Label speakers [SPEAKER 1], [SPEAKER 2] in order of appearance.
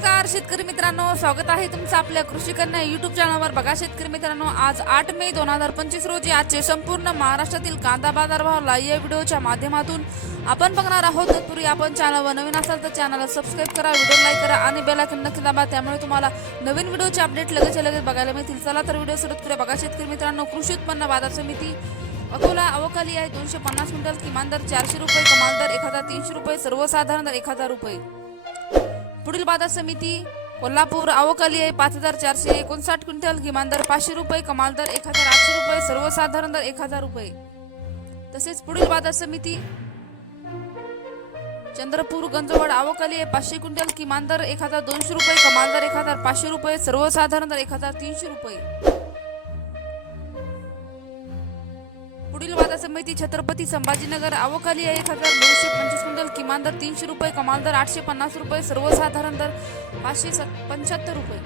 [SPEAKER 1] नमस्कार शेतकरी मित्रांनो. स्वागत आहे तुमचं आपल्या कृषी कन्या युट्यूब चॅनलवर बघा शेतकरी मित्रांनो आज आठ मे दोन हजार पंचवीस रोजी आजचे संपूर्ण महाराष्ट्रातील कांदा बाजार या व्हिडिओच्या माध्यमातून आपण बघणार आहोत. तत्पूर्वी आपण चॅनलवर नवीन असाल तर चॅनलला सबस्क्राईब करा व्हिडिओ लाईक करा आणि बेलायकन नक्की दाबा. त्यामुळे तुम्हाला नवीन व्हिडिओचे अपडेट लगेच लगेच बघायला मिळतील. चला तर व्हिडिओ सुरू करूया. बघा शेतकरी मित्रांनो कृषी उत्पन्न बाजार समिती अकोला अवकाली आहे. दोनशे पन्नास क्विंटल किमान दर चारशे रुपये कमाल दर एक हजार तीनशे रुपये सर्वसाधारण दर एक हजार रुपये. पुढील बाजार समिती कोल्हापूर अवकाली आहे पाच हजार चारशे एकोणसाठ क्विंटल किमान दर पाचशे रुपये कमाल दर एक हजार आठशे रुपये सर्वसाधारण दर एक हजार रुपये. तसेच पुढील बाजार समिती चंद्रपूर गंजवड अवकाली आहे पाचशे क्विंटल किमान दर एक हजार दोनशे रुपये कमाल दर एक हजार पाचशे रुपये सर्वसाधारण दर एक हजार तीनशे रुपये. पुढील वादा समिती छत्रपती संभाजीनगर अवकाली एक हजार दोनशे पंचवीस क्विंटल किमान दर तीनशे रुपये कमाल दर आठशे पन्नास रुपये सर्वसाधारण दर पाचशे पंच्याहत्तर रुपये.